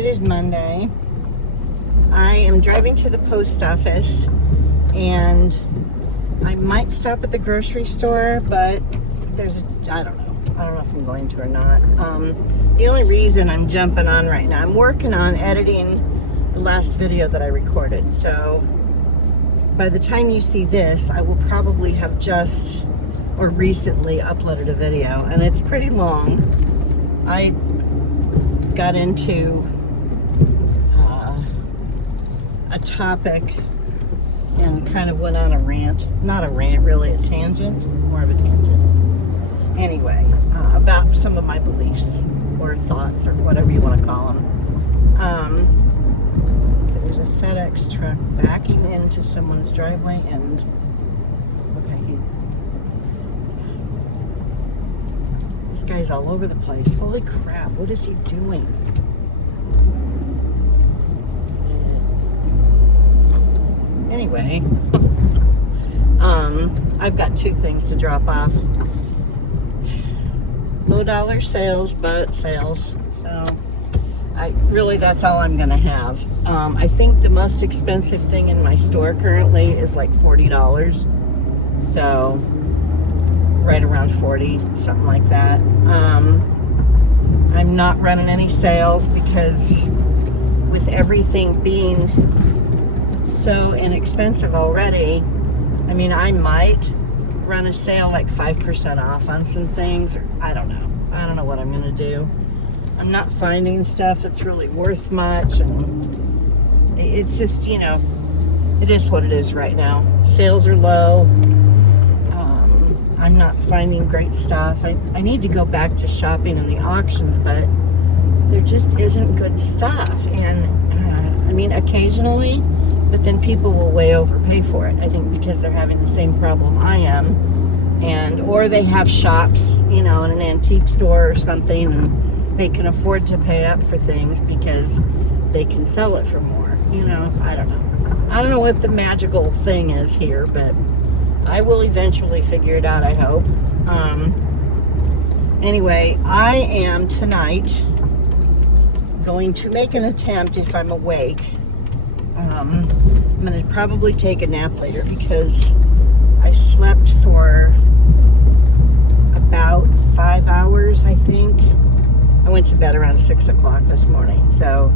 It is Monday. I am driving to the post office and I might stop at the grocery store, but I don't know if I'm going to or not. The only reason I'm jumping on right now, I'm working on editing the last video that I recorded. So by the time you see this, I will probably have just or recently uploaded a video, and it's pretty long. I got into a topic and kind of went on a rant. Not a rant, really, a tangent. More of a tangent. Anyway, about some of my beliefs or thoughts or whatever you want to call them. There's a FedEx truck backing into someone's driveway, and this guy's all over the place. Holy crap, what is he doing? Anyway, I've got two things to drop off. Low dollar sales, but sales. So that's all I'm gonna have. I think the most expensive thing in my store currently is like $40. So right around 40, something like that. I'm not running any sales because with everything being so inexpensive already, I mean, I might run a sale like 5% off on some things, or I don't know what I'm gonna do. I'm not finding stuff that's really worth much, and it's just, it is what it is right now. Sales are low. I'm not finding great stuff. I need to go back to shopping in the auctions, but there just isn't good stuff. And I mean, occasionally, but then people will way overpay for it. I think because they're having the same problem I am, or they have shops, in an antique store or something, and they can afford to pay up for things because they can sell it for more. I don't know. I don't know what the magical thing is here, but I will eventually figure it out, I hope. Anyway, I am tonight going to make an attempt, if I'm awake. I'm going to probably take a nap later because I slept for about 5 hours, I think. I went to bed around 6 o'clock this morning, so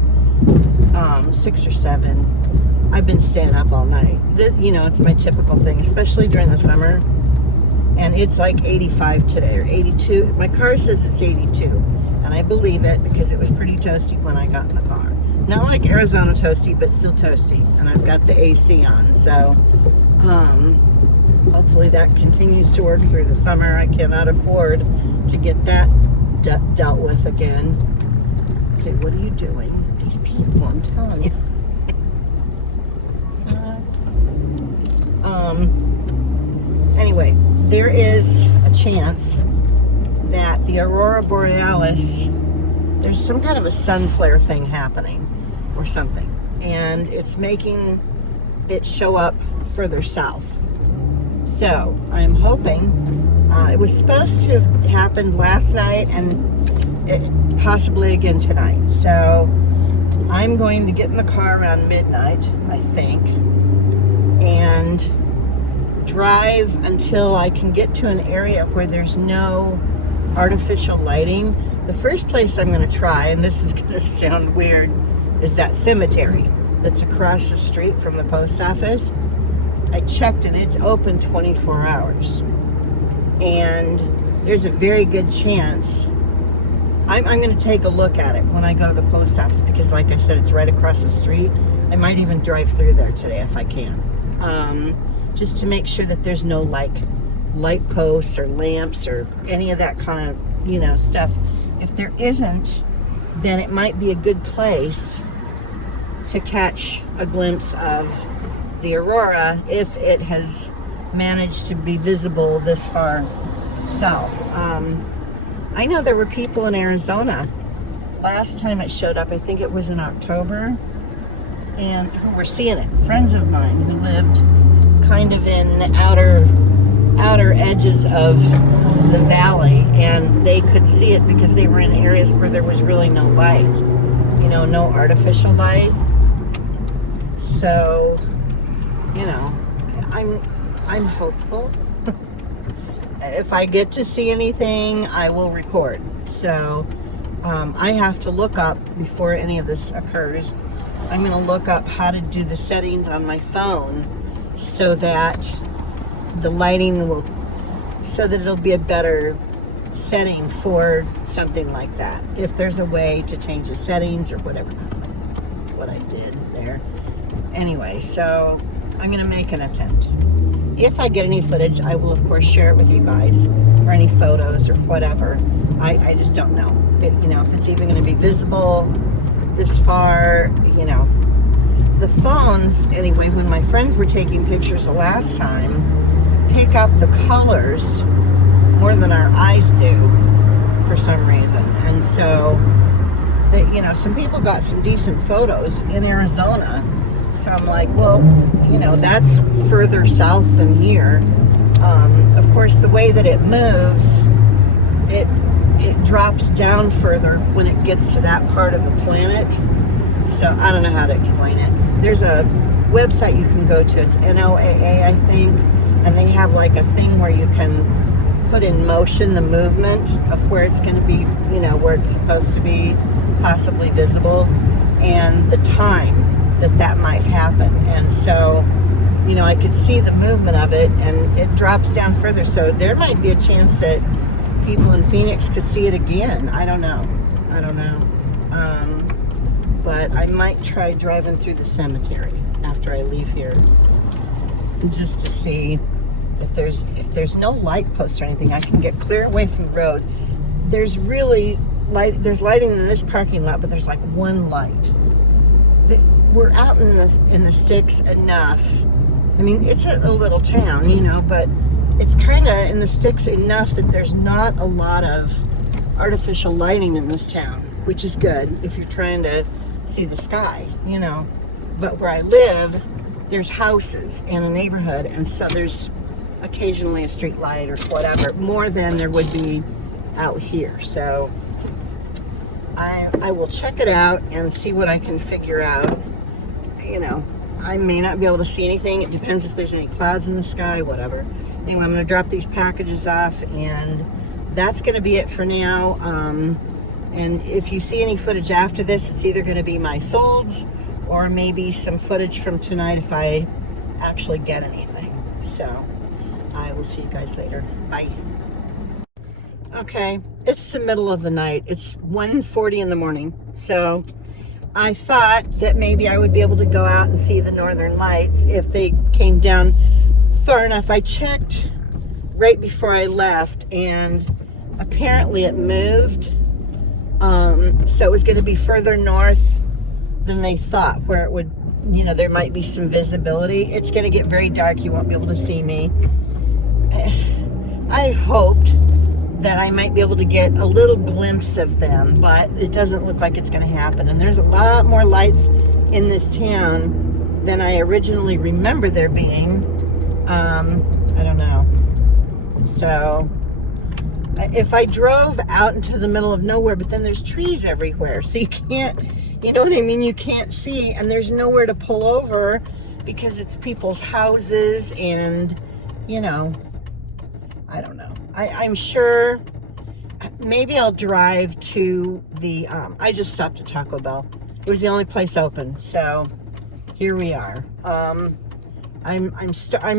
6 or 7. I've been staying up all night. It's my typical thing, especially during the summer. And it's like 85 today, or 82. My car says it's 82, and I believe it because it was pretty toasty when I got in the car. Not like Arizona toasty, but still toasty. And I've got the AC on, so hopefully that continues to work through the summer. I cannot afford to get that dealt with again. Okay, what are you doing? These people, I'm telling you. Anyway, there is a chance that the Aurora Borealis, there's some kind of a sun flare thing happening or something, and it's making it show up further south. So I'm hoping, it was supposed to have happened last night and possibly again tonight. So I'm going to get in the car around midnight, I think, and drive until I can get to an area where there's no artificial lighting. The first place I'm going to try, and this is going to sound weird, is that cemetery that's across the street from the post office. I checked and it's open 24 hours. And there's a very good chance I'm going to take a look at it when I go to the post office because, like I said, it's right across the street. I might even drive through there today if I can. Just to make sure that there's no light posts or lamps or any of that kind of stuff. If there isn't, then it might be a good place to catch a glimpse of the aurora if it has managed to be visible this far south. I know there were people in Arizona last time it showed up. I think it was in October, and who were seeing it. Friends of mine who lived kind of in the outer edges of the valley, and they could see it because they were in areas where there was really no light. no artificial light. So, I'm hopeful. If I get to see anything, I will record. So, I have to look up, before any of this occurs, I'm going to look up how to do the settings on my phone so that the lighting so that it'll be a better setting for something like that. If there's a way to change the settings or whatever, what I did there. Anyway, so I'm going to make an attempt. If I get any footage, I will of course share it with you guys, or any photos or whatever. I just don't know. If it's even going to be visible this far, The phones, anyway, when my friends were taking pictures the last time, pick up the colors more than our eyes do for some reason. And so, some people got some decent photos in Arizona. So I'm like, well, that's further south than here. Of course, the way that it moves, it drops down further when it gets to that part of the planet. So I don't know how to explain it. There's a website you can go to. It's NOAA, I think. And they have like a thing where you can put in motion the movement of where it's going to be, where it's supposed to be possibly visible, and the time that might happen. And so, I could see the movement of it, and it drops down further. So there might be a chance that people in Phoenix could see it again. I don't know. But I might try driving through the cemetery after I leave here, just to see if there's no light posts or anything. I can get clear away from the road. There's lighting in this parking lot, but there's like one light. We're out in the sticks enough. I mean, it's a little town, but it's kind of in the sticks enough that there's not a lot of artificial lighting in this town, which is good if you're trying to see the sky, But where I live, there's houses in a neighborhood, and so there's occasionally a street light or whatever, more than there would be out here. So I will check it out and see what I can figure out. I may not be able to see anything. It depends if there's any clouds in the sky, whatever. Anyway, I'm going to drop these packages off, and that's going to be it for now. And if you see any footage after this, it's either going to be my solds or maybe some footage from tonight if I actually get anything. So I will see you guys later. Bye. Okay, it's the middle of the night. It's 1:40 in the morning. So I thought that maybe I would be able to go out and see the northern lights if they came down far enough. I checked right before I left, and apparently it moved. So it was going to be further north than they thought, where it would, there might be some visibility. It's going to get very dark. You won't be able to see me. I hoped that I might be able to get a little glimpse of them, but it doesn't look like it's going to happen. And there's a lot more lights in this town than I originally remember there being. I don't know. So if I drove out into the middle of nowhere, but then there's trees everywhere, so you can't, you know what I mean? You can't see, and there's nowhere to pull over because it's people's houses, and I don't know. I'm sure maybe I'll drive to the, I just stopped at Taco Bell. It was the only place open, so here we are. I'm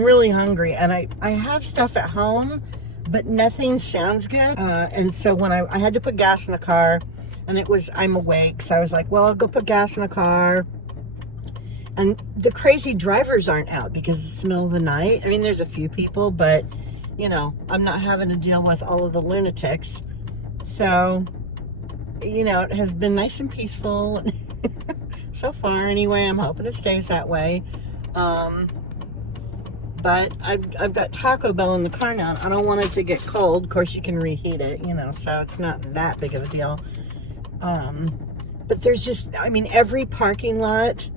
really hungry, and I have stuff at home, but nothing sounds good. And so when I had to put gas in the car, and I'm awake, so I was like, well, I'll go put gas in the car. And the crazy drivers aren't out because it's the middle of the night. I mean, there's a few people, but I'm not having to deal with all of the lunatics. So, it has been nice and peaceful so far. Anyway, I'm hoping it stays that way. But I've got Taco Bell in the car now. I don't want it to get cold. Of course, you can reheat it, so it's not that big of a deal. But there's just, every parking lot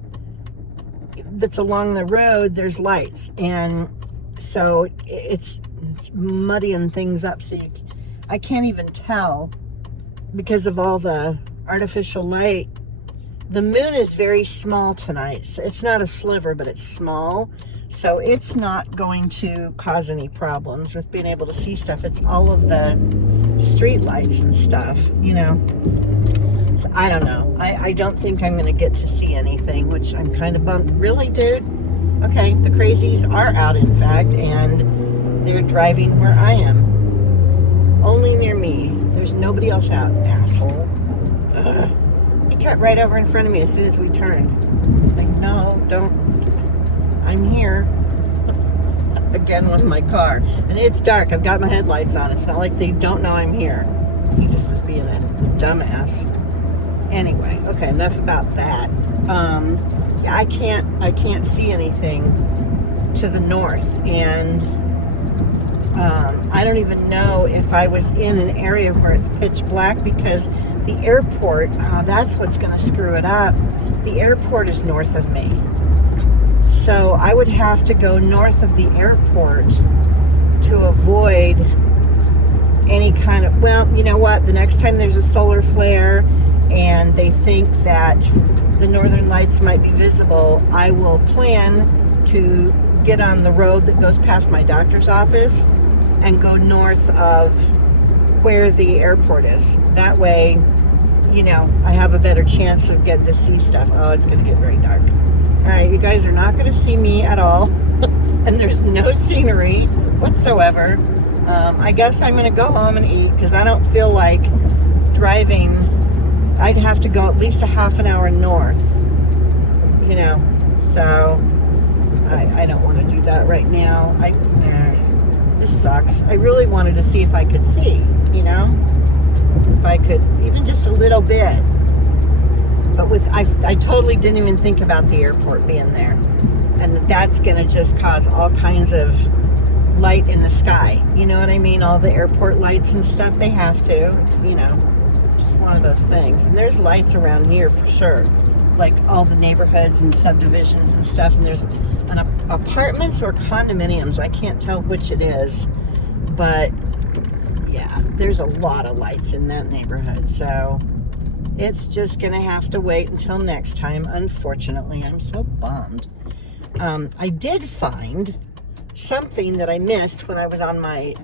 that's along the road, there's lights. And so it's muddying things up. So I can't even tell because of all the artificial light. The moon is very small tonight. So it's not a sliver, but it's small. So it's not going to cause any problems with being able to see stuff. It's all of the street lights and stuff, you know. So I don't know. I don't think I'm going to get to see anything, which I'm kind of bummed. Really, dude? Okay, the crazies are out, in fact, and they're driving where I am. Only near me. There's nobody else out, asshole. Ugh. He cut right over in front of me as soon as we turned. Like, no, don't. I'm here. Again with my car. And it's dark. I've got my headlights on. It's not like they don't know I'm here. He just was being a dumbass. Anyway, okay, enough about that. Yeah, I can't see anything to the north, and I don't even know if I was in an area where it's pitch black, because the airport, that's what's going to screw it up. The airport is north of me. So I would have to go north of the airport to avoid any kind of, well, you know what? The next time there's a solar flare and they think that the northern lights might be visible, I will plan to get on the road that goes past my doctor's office and go north of where the airport is. That way, you know, I have a better chance of getting to see stuff. Oh, it's going to get very dark. All right, you guys are not going to see me at all. And there's no scenery whatsoever. I guess I'm going to go home and eat, because I don't feel like driving. I'd have to go at least a half an hour north, you know, so I don't want to do that right now. This sucks. I really wanted to see if I could see, you know, if I could, even just a little bit. But I totally didn't even think about the airport being there, and that's going to just cause all kinds of light in the sky. You know what I mean? All the airport lights and stuff, they have to. It's, you know, just one of those things. And there's lights around here for sure, like all the neighborhoods and subdivisions and stuff. And there's apartments or condominiums. I can't tell which it is, but yeah, there's a lot of lights in that neighborhood. So it's just gonna have to wait until next time. Unfortunately, I'm so bummed. I did find something that I missed when I was on my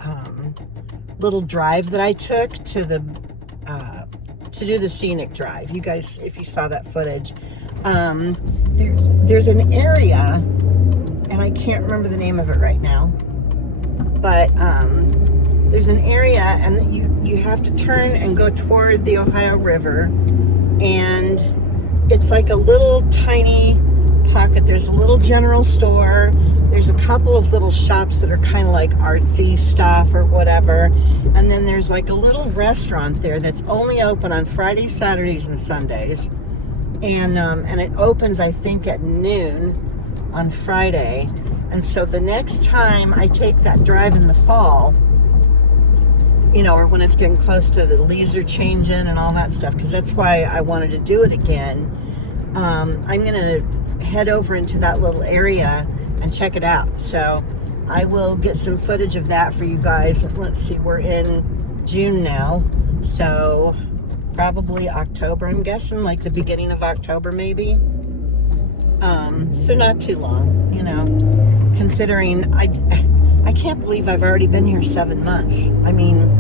little drive that I took to the to do the scenic drive. You guys, if you saw that footage, there's an area, and I can't remember the name of it right now, but there's an area, and you have to turn and go toward the Ohio River, and it's like a little tiny pocket. There's a little general store. There's a couple of little shops that are kind of like artsy stuff or whatever. And then there's like a little restaurant there that's only open on Fridays, Saturdays, and Sundays. And it opens, I think, at noon on Friday. And so the next time I take that drive in the fall, you know, or when it's getting close to the leaves are changing and all that stuff, because that's why I wanted to do it again, I'm going to head over into that little area and check it out. So I will get some footage of that for you guys. Let's see, we're in June now, so probably October, I'm guessing, like the beginning of October maybe. So not too long, you know, considering I can't believe I've already been here 7 months. I mean,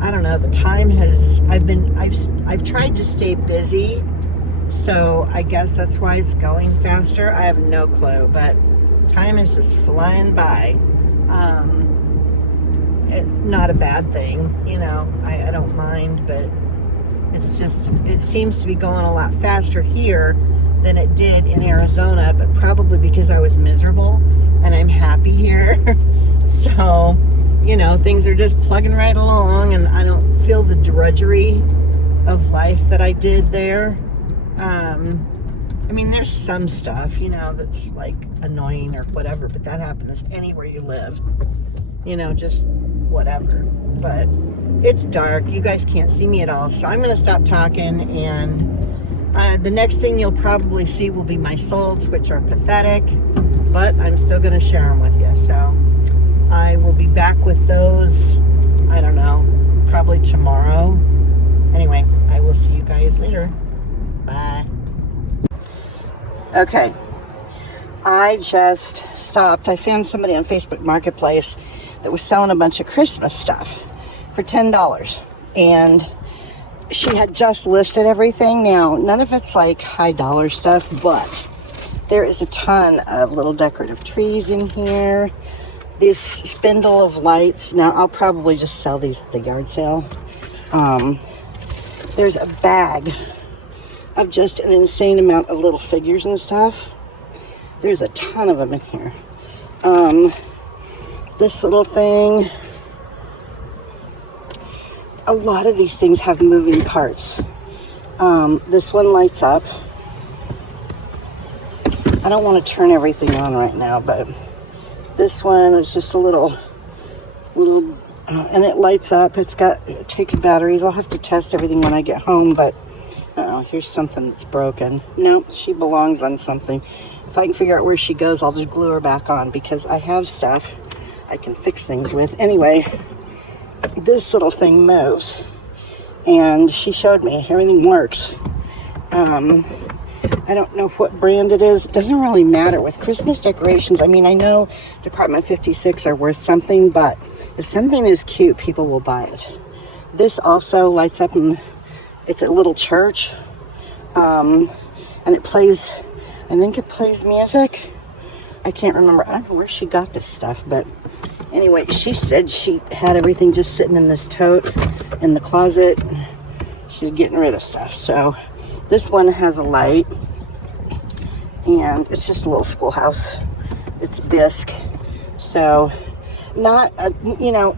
I don't know, the time has, I've tried to stay busy, so I guess that's why it's going faster. I have no clue, but time is just flying by. Not a bad thing, you know, I don't mind, but it's just, it seems to be going a lot faster here than it did in Arizona, but probably because I was miserable and I'm happy here. So, you know, things are just plugging right along, and I don't feel the drudgery of life that I did there. I mean, there's some stuff, you know, that's like annoying or whatever, but that happens anywhere you live, you know, just whatever. But it's dark, you guys can't see me at all, so I'm going to stop talking, and the next thing you'll probably see will be my solds, which are pathetic, but I'm still going to share them with you. So I will be back with those, I don't know, probably tomorrow. Anyway, I will see you guys later. Bye. Okay, I just stopped. I found somebody on Facebook Marketplace that was selling a bunch of Christmas stuff for $10. And she had just listed everything. Now, none of it's like high dollar stuff, but there is a ton of little decorative trees in here. This spindle of lights. Now, I'll probably just sell these at the yard sale. There's a bag of just an insane amount of little figures and stuff. There's a ton of them in here. This little thing. A lot of these things have moving parts. This one lights up. I don't want to turn everything on right now, but this one is just a little, and it lights up. It takes batteries. I'll have to test everything when I get home, but here's something that's broken. No, she belongs on something. If I can figure out where she goes, I'll just glue her back on because I have stuff I can fix things with. Anyway, this little thing moves, and she showed me everything works. I don't know what brand it is. It doesn't really matter with Christmas decorations. I mean, I know Department 56 are worth something, but if something is cute, people will buy it. This also lights up, and it's a little church, and it plays, I think it plays music. I can't remember. I don't know where she got this stuff, but anyway, she said she had everything just sitting in this tote in the closet. She's getting rid of stuff. So this one has a light, and it's just a little schoolhouse. It's bisque. So not,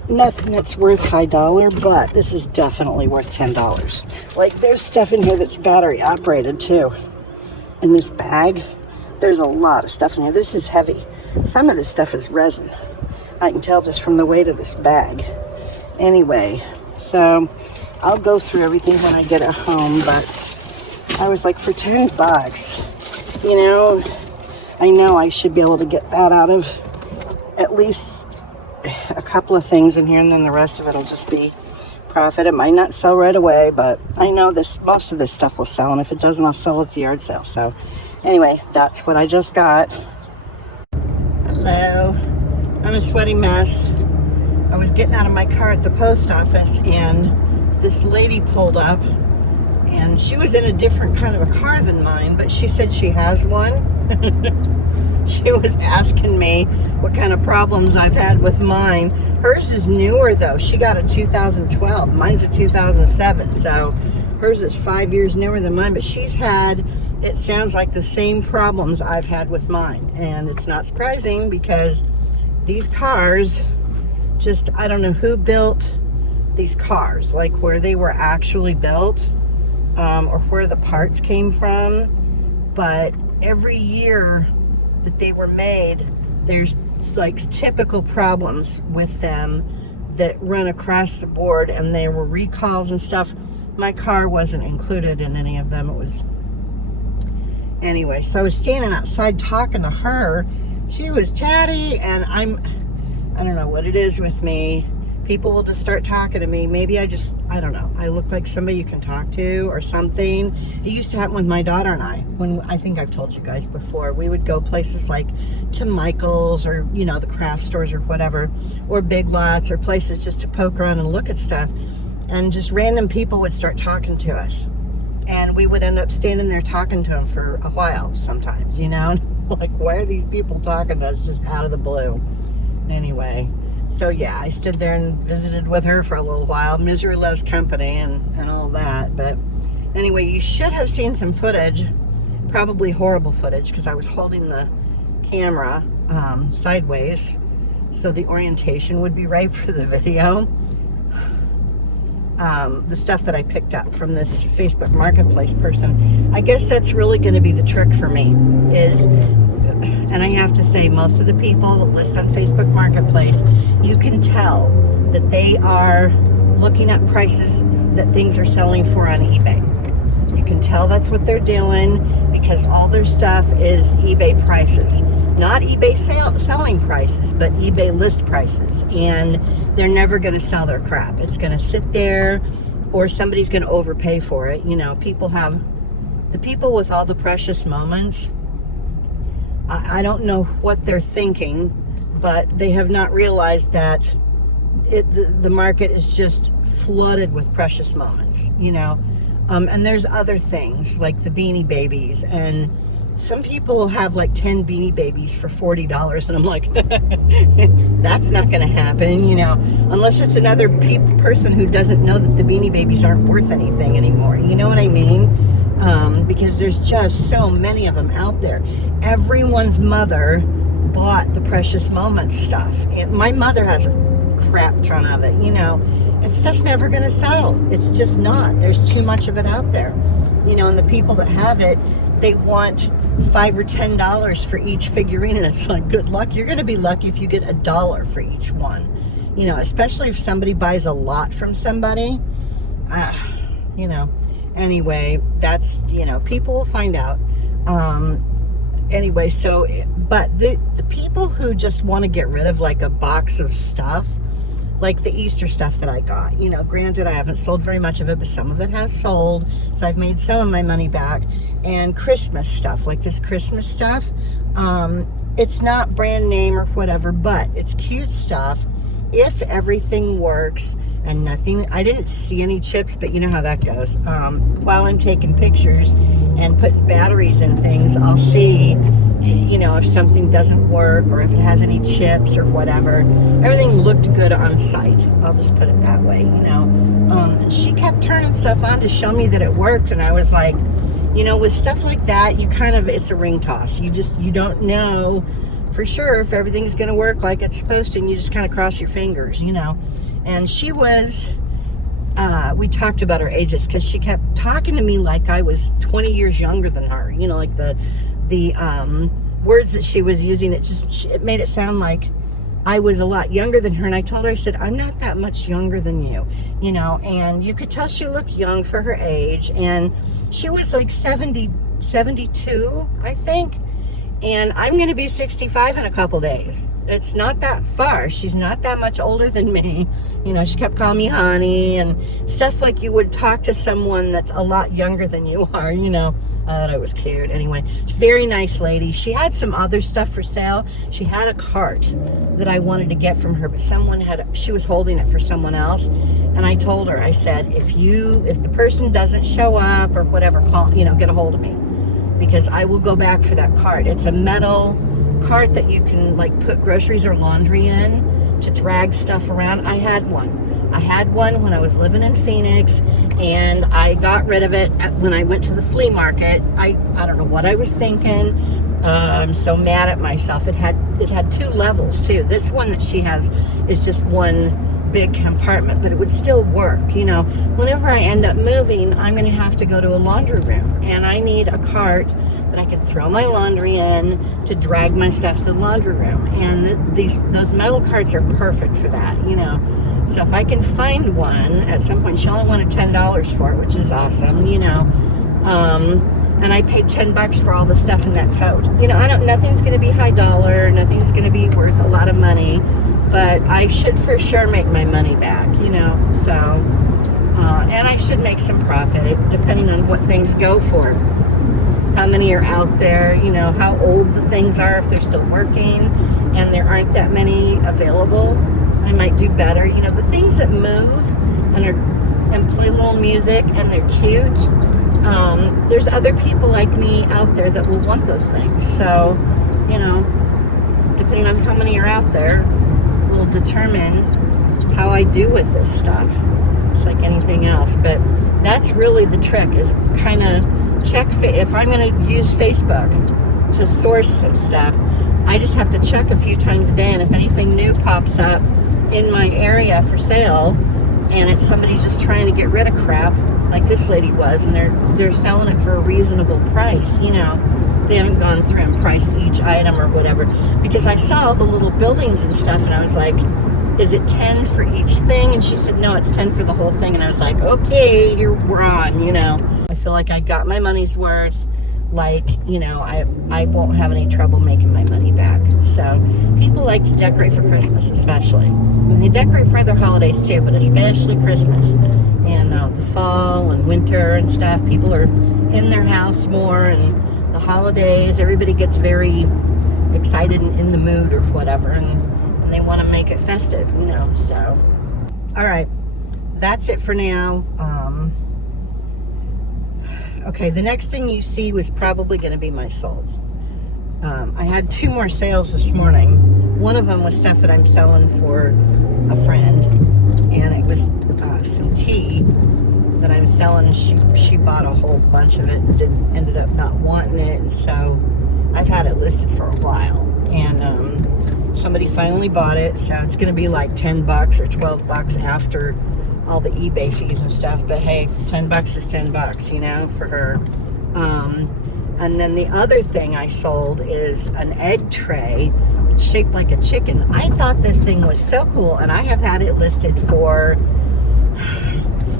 nothing that's worth high dollar, but this is definitely worth $10. Like, there's stuff in here that's battery operated too. In this bag, there's a lot of stuff in here. This is heavy. Some of this stuff is resin. I can tell just from the weight of this bag. Anyway, so I'll go through everything when I get it home, but I was like, for $10, I know I should be able to get that out of at least a couple of things in here, and then the rest of it will just be profit. It might not sell right away, but I know most of this stuff will sell, and if it doesn't, I'll sell it at the yard sale. So anyway, that's what I just got. Hello. I'm a sweaty mess. I was getting out of my car at the post office, and this lady pulled up, and she was in a different kind of a car than mine, but she said she has one. She was asking me what kind of problems I've had with mine. Hers is newer though. She got a 2012. Mine's a 2007. So hers is 5 years newer than mine, but she's had, it sounds like, the same problems I've had with mine. And it's not surprising because these cars, just, I don't know who built these cars, like where they were actually built, or where the parts came from, but every year that they were made, there's like typical problems with them that run across the board, and there were recalls and stuff. My car wasn't included in any of them. It was, anyway, so I was standing outside talking to her. She was chatty, and I don't know what it is with me. People will just start talking to me. Maybe I don't know. I look like somebody you can talk to or something. It used to happen with my daughter and I. When, I think I've told you guys before, we would go places like to Michael's or, the craft stores or whatever, or Big Lots or places just to poke around and look at stuff. And just random people would start talking to us. And we would end up standing there talking to them for a while sometimes, Like, why are these people talking to us just out of the blue? Anyway. So yeah, I stood there and visited with her for a little while. Misery loves company and all that. But anyway, you should have seen some footage, probably horrible footage, because I was holding the camera sideways so the orientation would be right for the video. The stuff that I picked up from this Facebook Marketplace person, I guess that's really going to be the trick for me is, and I have to say, most of the people that list on Facebook Marketplace, you can tell that they are looking at prices that things are selling for on eBay. You can tell that's what they're doing because all their stuff is eBay prices. Not eBay selling prices, but eBay list prices. And they're never going to sell their crap. It's going to sit there, or somebody's going to overpay for it. The people with all the precious moments, I don't know what they're thinking, but they have not realized that the market is just flooded with precious moments, you know. And there's other things like the Beanie Babies, and some people have like 10 Beanie Babies for $40, and I'm like, that's not going to happen, you know, unless it's another person who doesn't know that the Beanie Babies aren't worth anything anymore. You know what I mean? Because there's just so many of them out there. Everyone's mother bought the Precious Moments stuff. And my mother has a crap ton of it, you know. And stuff's never going to sell. It's just not. There's too much of it out there. You know, and the people that have it, they want $5 or $10 for each figurine, and it's like, good luck. You're going to be lucky if you get $1 for each one. You know, especially if somebody buys a lot from somebody. You know. Anyway, that's, you know, people will find out. Anyway, so, but the people who just want to get rid of like a box of stuff, like the Easter stuff that I got, you know, granted, I haven't sold very much of it, but some of it has sold, so I've made some of my money back. And Christmas stuff, like this Christmas stuff, it's not brand name or whatever, but it's cute stuff if everything works. And nothing, I didn't see any chips, but you know how that goes. While I'm taking pictures and putting batteries in things, I'll see, you know, if something doesn't work or if it has any chips or whatever. Everything looked good on site. I'll just put it that way, you know. She kept turning stuff on to show me that it worked, and I was like, you know, with stuff like that, you kind of, it's a ring toss. You don't know for sure if everything's going to work like it's supposed to, and you just kind of cross your fingers, you know. And she was, we talked about her ages because she kept talking to me like I was 20 years younger than her. You know, like the words that she was using, it made it sound like I was a lot younger than her. And I told her, I said, I'm not that much younger than you, you know. And you could tell she looked young for her age. And she was like 72, I think. And I'm going to be 65 in a couple days. It's not that far. She's not that much older than me. You know, she kept calling me honey and stuff like you would talk to someone that's a lot younger than you are, you know. I thought it was cute. Anyway, very nice lady. She had some other stuff for sale. She had a cart that I wanted to get from her, but she was holding it for someone else. And I told her, I said, if the person doesn't show up or whatever, call, you know, get a hold of me, because I will go back for that cart. It's a metal cart that you can like put groceries or laundry in to drag stuff around. I had one when I was living in Phoenix, and I got rid of it when I went to the flea market. I don't know what I was thinking. I'm so mad at myself. It had 2 levels too. This one that she has is just one big compartment, but it would still work, you know. Whenever I end up moving, I'm going to have to go to a laundry room, and I need a cart that I can throw my laundry in to drag my stuff to the laundry room. And those metal carts are perfect for that, you know. So if I can find one at some point, she only wanted $10 for it, which is awesome, you know. And I paid $10 for all the stuff in that tote. You know, nothing's going to be high dollar, nothing's going to be worth a lot of money, but I should for sure make my money back, you know. So, and I should make some profit depending on what things go for. How many are out there, you know, how old the things are, if they're still working, and there aren't that many available. I might do better. You know, the things that move and play a little music and they're cute, there's other people like me out there that will want those things. So, you know, depending on how many are out there will determine how I do with this stuff. It's like anything else. But that's really the trick, is kind of check if I'm going to use Facebook to source some stuff. I just have to check a few times a day, and if anything new pops up in my area for sale and it's somebody just trying to get rid of crap like this lady was, and they're selling it for a reasonable price, you know, they haven't gone through and priced each item or whatever, because I saw the little buildings and stuff, and I was like, is it 10 for each thing? And she said, no, it's 10 for the whole thing. And I was like, okay, we're on, you know. I feel like I got my money's worth. Like, you know, I won't have any trouble making my money back. So people like to decorate for Christmas, especially. I mean, they decorate for other holidays too, but especially Christmas. And the fall and winter and stuff, people are in their house more, and the holidays, everybody gets very excited and in the mood or whatever, and they want to make it festive, you know. So, all right, that's it for now. Okay, the next thing you see was probably going to be my solds. I had 2 more sales this morning. One of them was stuff that I'm selling for a friend, and it was some tea that I'm selling, and she bought a whole bunch of it and ended up not wanting it, and so I've had it listed for a while, and somebody finally bought it, so it's going to be like $10 or $12 after all the eBay fees and stuff, but hey, $10 is $10, you know, for her. And then the other thing I sold is an egg tray shaped like a chicken. I thought this thing was so cool, and I have had it listed for,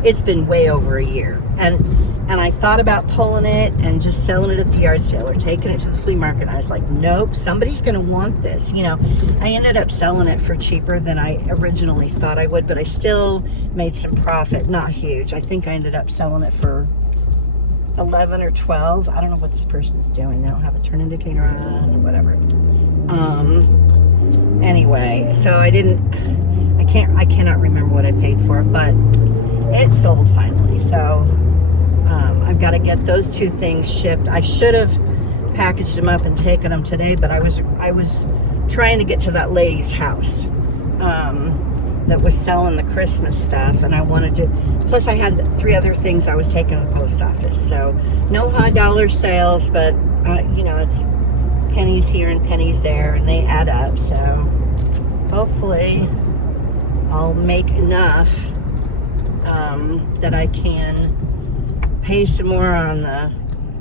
it's been way over a year. And I thought about pulling it and just selling it at the yard sale or taking it to the flea market. And I was like, nope, somebody's going to want this. You know, I ended up selling it for cheaper than I originally thought I would, but I still made some profit. Not huge. I think I ended up selling it for 11 or 12. I don't know what this person's doing. They don't have a turn indicator on or whatever. Anyway, so I cannot remember what I paid for it, but it sold finally. So I've got to get those 2 things shipped. I should have packaged them up and taken them today, but I was trying to get to that lady's house that was selling the Christmas stuff, and I wanted to, plus I had 3 other things I was taking to the post office. So no high dollar sales, but you know, it's pennies here and pennies there, and they add up. So hopefully I'll make enough that I can pay some more on the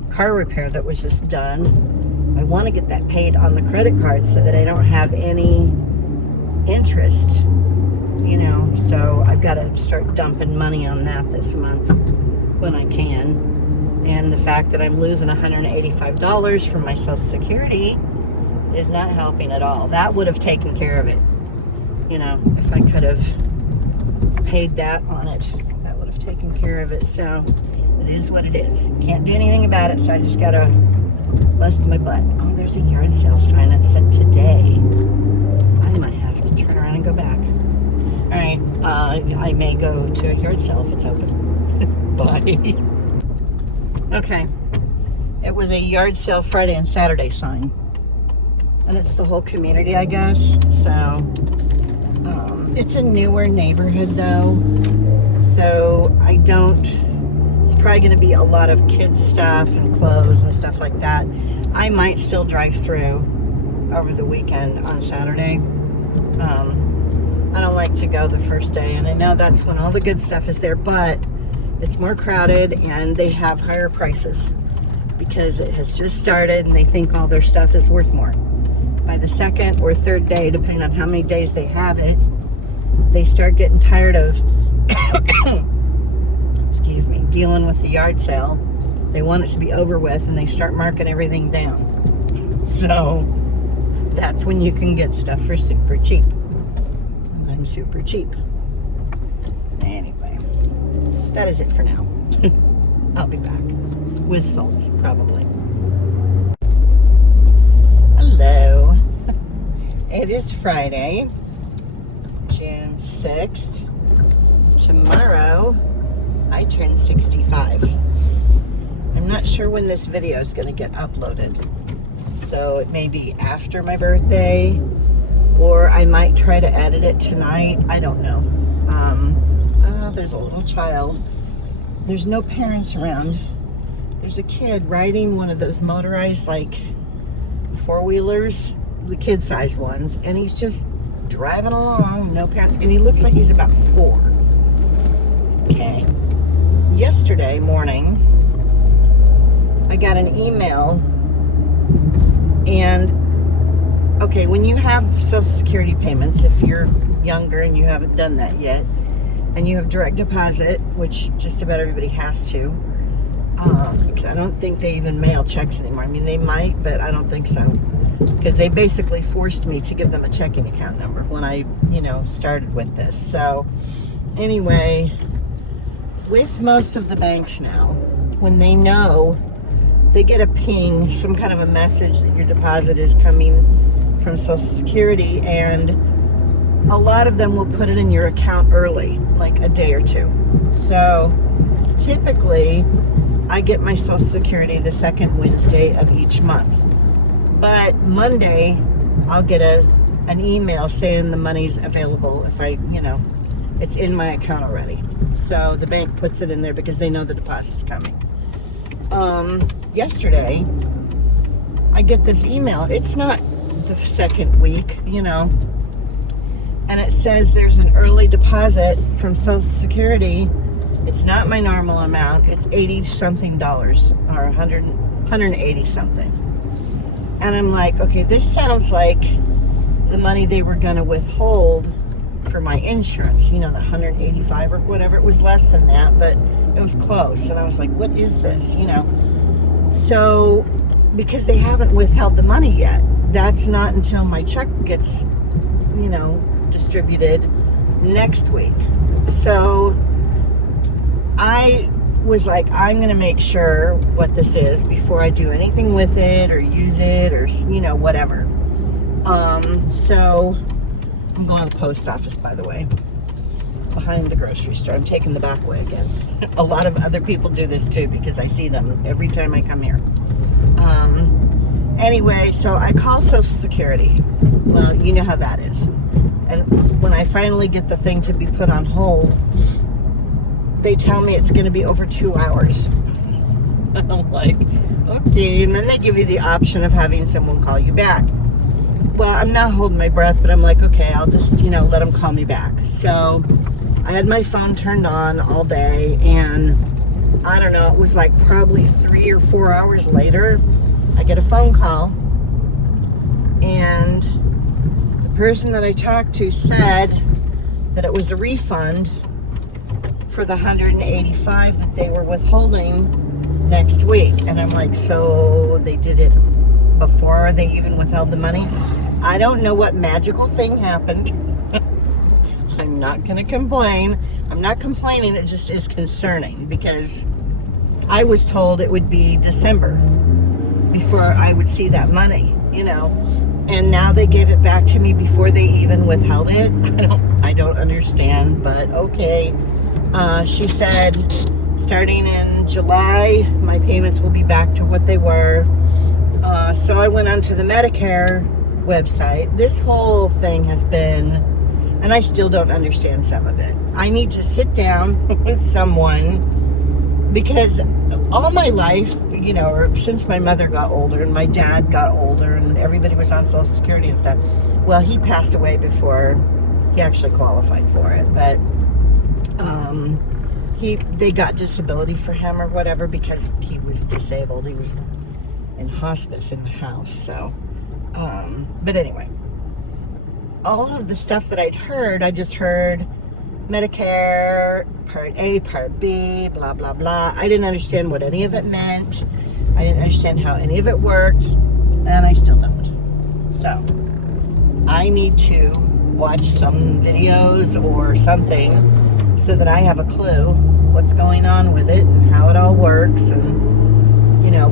car repair that was just done. I want to get that paid on the credit card so that I don't have any interest, you know. So I've got to start dumping money on that this month when I can. And the fact that I'm losing $185 from my Social Security is not helping at all. That would have taken care of it, you know, if I could have paid that on it. That would have taken care of it. So it is what it is. Can't do anything about it, so I just gotta bust my butt. Oh, there's a yard sale sign that said today. I might have to turn around and go back. All right, I may go to a yard sale if it's open. Bye. Okay, it was a yard sale Friday and Saturday sign, and it's the whole community, I guess. So it's a newer neighborhood though, so I don't, it's probably going to be a lot of kids stuff and clothes and stuff like that. I might still drive through over the weekend on Saturday. I don't like to go the first day, and I know that's when all the good stuff is there, but it's more crowded and they have higher prices because it has just started and they think all their stuff is worth more. By the 2nd or 3rd day, depending on how many days they have it, they start getting tired of excuse me, dealing with the yard sale. They want it to be over with, and they start marking everything down. So that's when you can get stuff for super cheap. I'm super cheap. Anyway, that is it for now. I'll be back with salts, probably. Hello. It is Friday, June 6th. Tomorrow, I turn 65. I'm not sure when this video is going to get uploaded. So it may be after my birthday, or I might try to edit it tonight. I don't know. There's a little child. There's no parents around. There's a kid riding one of those motorized, like, 4-wheelers, the kid-sized ones, and he's just driving along, no parents, and he looks like he's about 4. Okay. Yesterday morning, I got an email, and okay, when you have Social Security payments, if you're younger and you haven't done that yet, and you have direct deposit, which just about everybody has to, because I don't think they even mail checks anymore. I mean, they might, but I don't think so, because they basically forced me to give them a checking account number when I, you know, started with this. So anyway, with most of the banks now, when they know, they get a ping, some kind of a message that your deposit is coming from Social Security, and a lot of them will put it in your account early, like a day or two. So typically I get my Social Security the second Wednesday of each month. But Monday I'll get an email saying the money's available if it's in my account already. So the bank puts it in there because they know the deposit's coming. Yesterday I get this email. It's not the second week, and it says there's an early deposit from Social Security. It's not my normal amount. It's $80-something or 180 something. And I'm like, okay, this sounds like the money they were going to withhold for my insurance, the 185 or whatever. It was less than that, but it was close. And I was like, what is this? So because they haven't withheld the money yet, that's not until my check gets, distributed next week. So I was like, I'm going to make sure what this is before I do anything with it or use it or, whatever. So I'm going to the post office, by the way, behind the grocery store. I'm taking the back way again. A lot of other people do this too because I see them every time I come here. Anyway, so I call Social Security. Well, you know how that is. And when I finally get the thing to be put on hold, they tell me it's going to be over 2 hours. I'm like, okay. And then they give you the option of having someone call you back. Well, I'm not holding my breath, but I'm like, okay, I'll just, let them call me back. So I had my phone turned on all day, and I don't know, it was like probably 3 or 4 hours later, I get a phone call, and the person that I talked to said that it was a refund for the 185 that they were withholding next week. And I'm like, so they did it before they even withheld the money? I don't know what magical thing happened. I'm not going to complain. I'm not complaining. It just is concerning because I was told it would be December before I would see that money, and now they gave it back to me before they even withheld it. I don't understand, but okay. She said starting in July, my payments will be back to what they were. So I went onto the Medicare website. This whole thing has been, and I still don't understand some of it. I need to sit down with someone because all my life, or since my mother got older and my dad got older and everybody was on Social Security and stuff. Well, he passed away before he actually qualified for it, but they got disability for him or whatever because he was disabled. He was in hospice in the house. So, but anyway, all of the stuff that I just heard Medicare, Part A, Part B, blah, blah, blah. I didn't understand what any of it meant. I didn't understand how any of it worked, and I still don't. So, I need to watch some videos or something so that I have a clue what's going on with it and how it all works and,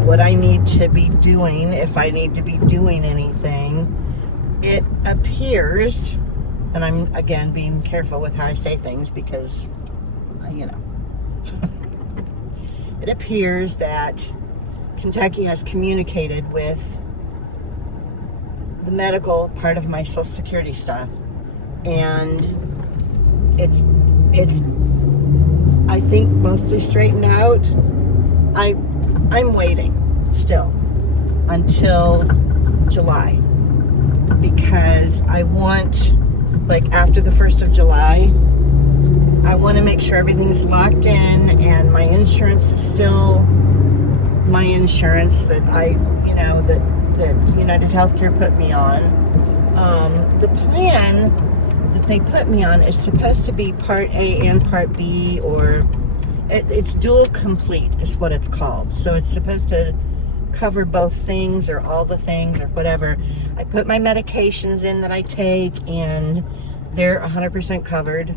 what I need to be doing if I need to be doing anything. It appears, and I'm, again, being careful with how I say things because, it appears that Kentucky has communicated with the medical part of my Social Security stuff, and it's I think mostly straightened out. I'm waiting still until July because I want, after the 1st of July, I want to make sure everything's locked in and my insurance is still my insurance that that United Healthcare put me on. The plan that they put me on is supposed to be Part A and Part B, or it's dual complete is what it's called. So it's supposed to cover both things or all the things or whatever. I put my medications in that I take and they're 100% covered.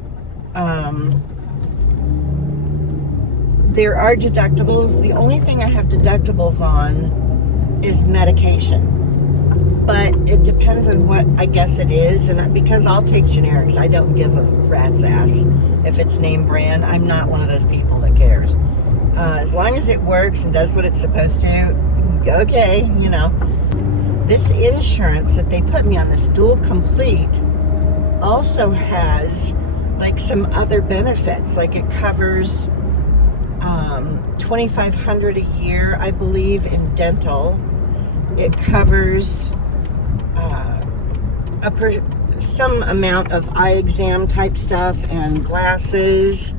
There are deductibles. The only thing I have deductibles on is medication. But it depends on what I guess it is, and because I'll take generics, I don't give a rat's ass if it's name brand. I'm not one of those people that cares. As long as it works and does what it's supposed to, okay, you know. This insurance that they put me on, this dual complete, also has like some other benefits. Like it covers $2,500 a year, I believe, in dental. It covers some amount of eye exam type stuff and glasses,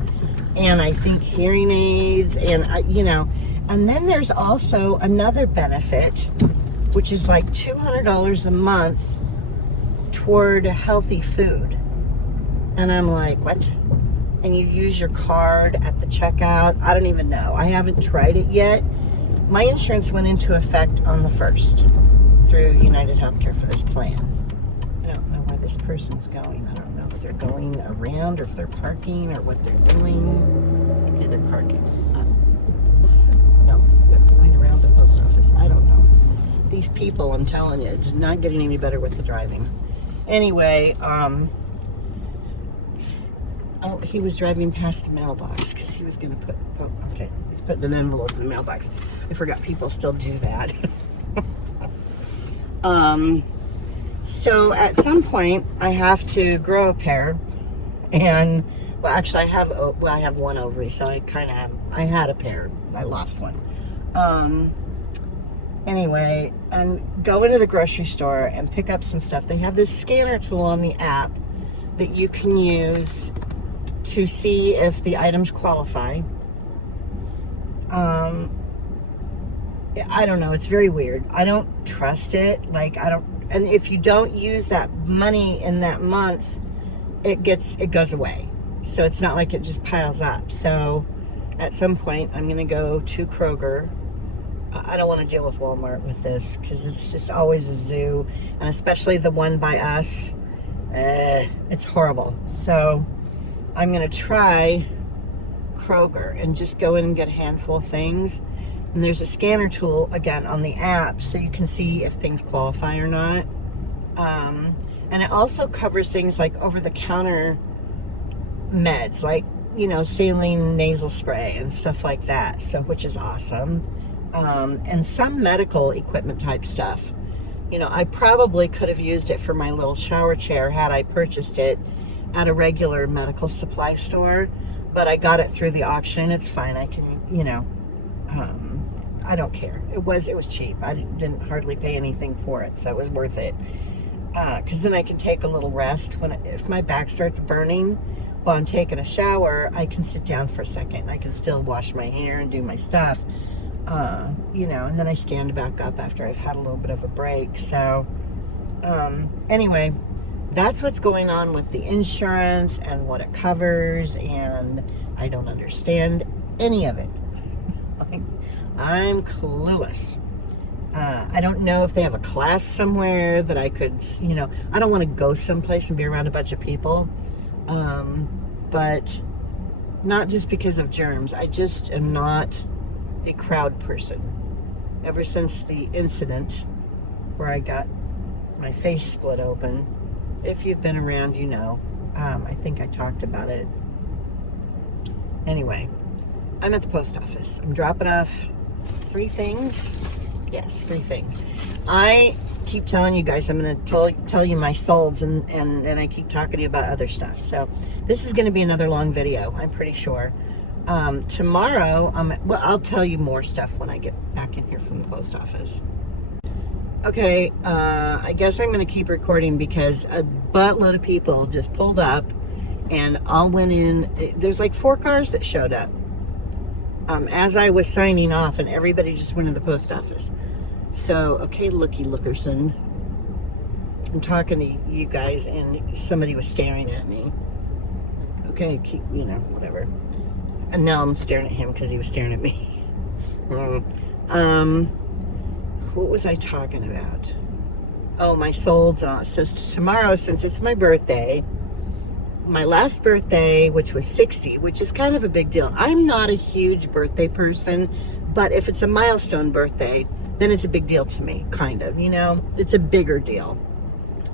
and I think hearing aids, and you know. And then there's also another benefit, which is like $200 a month toward healthy food. And I'm like, what? And you use your card at the checkout. I don't even know. I haven't tried it yet. My insurance went into effect on the 1st through United Healthcare for this plan. I don't know where this person's going. I don't know if they're going around or if they're parking or what they're doing. Okay, they're parking. No, they're going around the post office. I don't know. These people, I'm telling you, it's not getting any better with the driving. Anyway, oh, he was driving past the mailbox because he was going to put, oh, okay, he's putting an envelope in the mailbox. I forgot people still do that. So at some point, I have to grow a pair, and, well, actually, I have one ovary, so I had a pair. I lost one. Anyway, and go into the grocery store and pick up some stuff. They have this scanner tool on the app that you can use to see if the items qualify. I don't know. It's very weird. I don't trust it. Like, and if you don't use that money in that month, it goes away. So it's not like it just piles up. So at some point, I'm going to go to Kroger. I don't want to deal with Walmart with this because it's just always a zoo, and especially the one by us. It's horrible. So I'm going to try Kroger and just go in and get a handful of things. And there's a scanner tool, again, on the app so you can see if things qualify or not. And it also covers things like over-the-counter meds, like, you know, saline nasal spray and stuff like that, so which is awesome. And some medical equipment type stuff. You know, I probably could have used it for my little shower chair had I purchased it at a regular medical supply store, but I got it through the auction. It's fine. I can, you know, I don't care. It was cheap. I didn't hardly pay anything for it, so it was worth it. Because then I can take a little rest if my back starts burning while I'm taking a shower. I can sit down for a second. I can still wash my hair and do my stuff. You know, and then I stand back up after I've had a little bit of a break. So, anyway, that's what's going on with the insurance and what it covers, and I don't understand any of it. I'm clueless. I don't know if they have a class somewhere that I could, you know, I don't want to go someplace and be around a bunch of people, but not just because of germs. I just am not a crowd person. Ever since the incident where I got my face split open, if you've been around, you know, I think I talked about it. Anyway, I'm at the post office. I'm dropping off 3 things. Yes, 3 things. I keep telling you guys I'm going to tell you my solds, and I keep talking to you about other stuff. So this is going to be another long video, I'm pretty sure. Tomorrow, well, I'll tell you more stuff when I get back in here from the post office. Okay, I guess I'm going to keep recording because a buttload of people just pulled up, and all went in. There's like 4 cars that showed up as I was signing off, and everybody just went to the post office. So, okay, looky lookerson. I'm talking to you guys, and somebody was staring at me. Okay, keep, you know, whatever. And now I'm staring at him because he was staring at me. What was I talking about? Oh, my soul's on. So tomorrow, since it's my birthday, my last birthday, which was 60, which is kind of a big deal. I'm not a huge birthday person, But if it's a milestone birthday, then it's a big deal to me, kind of, it's a bigger deal.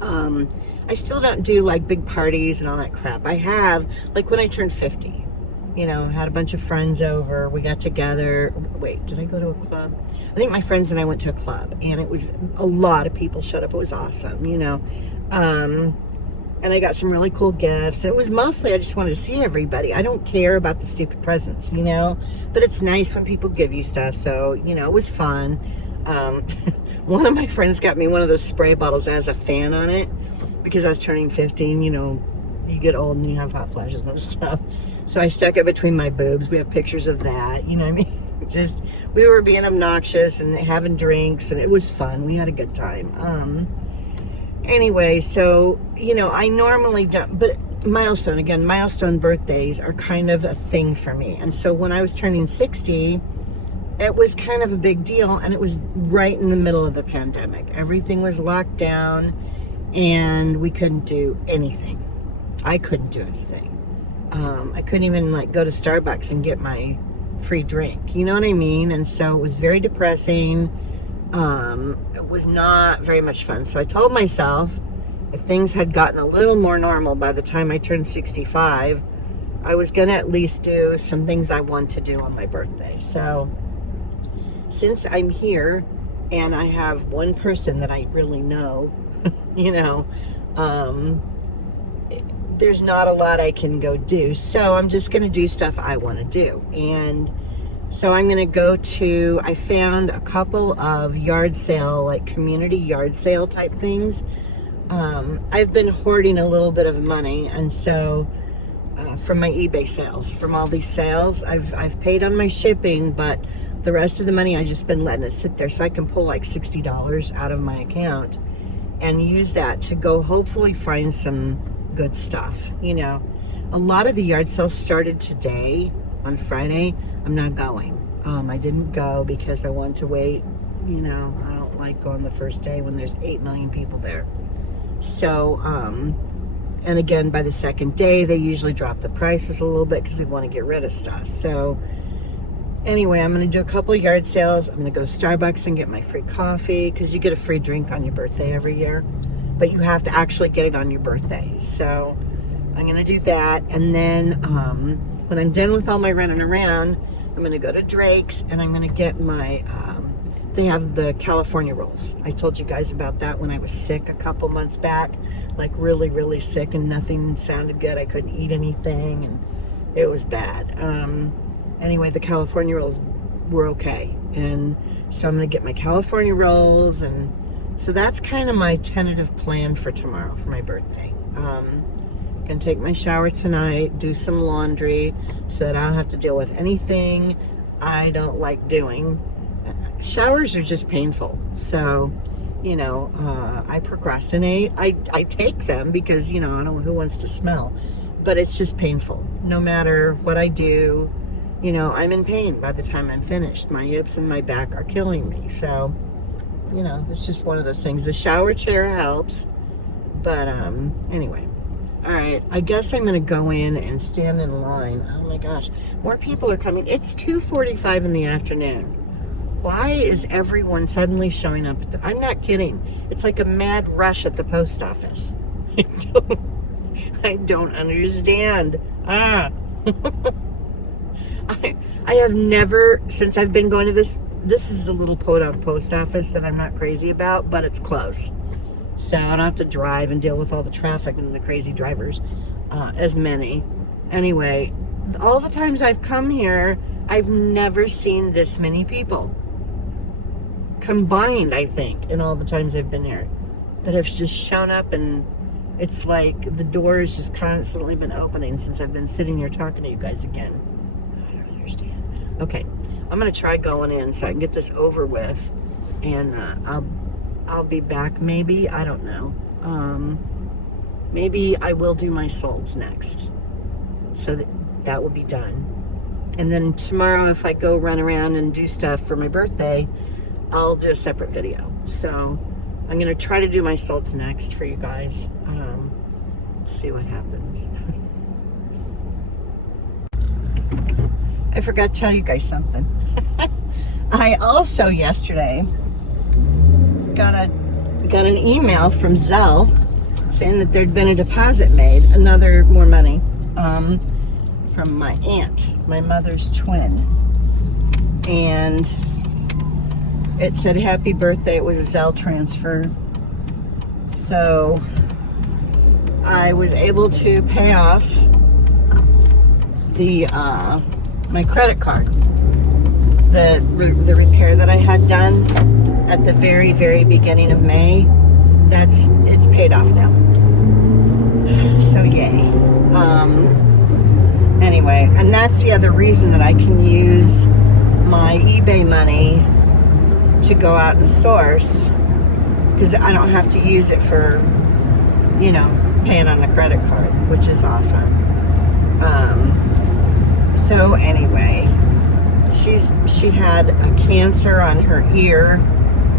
I still don't do like big parties and all that crap. I have, like when I turned 50, had a bunch of friends over. We got together. Wait, did I go to a club? I think my friends and I went to a club, and it was a lot of people showed up. It was awesome, and I got some really cool gifts. It was mostly I just wanted to see everybody. I don't care about the stupid presents, but it's nice when people give you stuff. So, it was fun. One of my friends got me one of those spray bottles that has a fan on it because I was turning 15. You get old and you have hot flashes and stuff. So I stuck it between my boobs. We have pictures of that. You know what I mean? Just, we were being obnoxious and having drinks, and it was fun. We had a good time. Anyway, so, I normally don't, but milestone birthdays are kind of a thing for me. And so when I was turning 60, it was kind of a big deal, and it was right in the middle of the pandemic. Everything was locked down, and we couldn't do anything. I couldn't do anything. I couldn't even go to Starbucks and get my free drink. You know what I mean? And so it was very depressing. It was not very much fun. So I told myself if things had gotten a little more normal by the time I turned 65, I was going to at least do some things I want to do on my birthday. So since I'm here and I have one person that I really know, there's not a lot I can go do. So I'm just going to do stuff I want to do. And so I'm going to go I found a couple of yard sale, like community yard sale type things. I've been hoarding a little bit of money. And so from my eBay sales, from all these sales, I've paid on my shipping, but the rest of the money I just been letting it sit there so I can pull like $60 out of my account and use that to go hopefully find some good stuff. A lot of the yard sales started today on Friday. I'm not going. I didn't go because I wanted to wait. I don't like going the first day when there's 8 million people there. So, and again, by the second day, they usually drop the prices a little bit because they want to get rid of stuff. So anyway, I'm going to do a couple yard sales. I'm going to go to Starbucks and get my free coffee because you get a free drink on your birthday every year, but you have to actually get it on your birthday. So I'm going to do that. And then when I'm done with all my running around, I'm going to go to Drake's and I'm going to get my, they have the California rolls. I told you guys about that when I was sick a couple months back, like really, really sick and nothing sounded good. I couldn't eat anything and it was bad. Anyway, the California rolls were okay. And so I'm going to get my California rolls. And so that's kind of my tentative plan for tomorrow, for my birthday. Gonna take my shower tonight, do some laundry so that I don't have to deal with anything I don't like doing. Showers are just painful. So, I procrastinate. I take them because, I don't know who wants to smell. But it's just painful. No matter what I do, I'm in pain by the time I'm finished. My hips and my back are killing me. So, it's just one of those things. The shower chair helps. But, anyway. All right, I guess I'm going to go in and stand in line. Oh my gosh, more people are coming. It's 2:45 in the afternoon. Why is everyone suddenly showing up? I'm not kidding. It's like a mad rush at the post office. I don't understand. I have never, since I've been going to this is the little post office that I'm not crazy about, but it's close. So I don't have to drive and deal with all the traffic and the crazy drivers, as many. Anyway, all the times I've come here, I've never seen this many people. Combined, I think, in all the times I've been here, that have just shown up, and it's like the door has just constantly been opening since I've been sitting here talking to you guys again. I don't understand. Okay, I'm going to try going in so I can get this over with, and I'll be back maybe. I don't know. Maybe I will do my solds next. So that will be done. And then tomorrow, if I go run around and do stuff for my birthday, I'll do a separate video. So I'm going to try to do my solds next for you guys. See what happens. I forgot to tell you guys something. I also yesterday got an email from Zelle saying that there'd been a deposit made, more money, from my aunt, my mother's twin. And it said happy birthday. It was a Zelle transfer. So I was able to pay off the my credit card. The repair that I had done at the very, very beginning of May, it's paid off now. So yay. Anyway, and that's the other reason that I can use my eBay money to go out and source, because I don't have to use it for, paying on the credit card, which is awesome. So anyway, she had a cancer on her ear,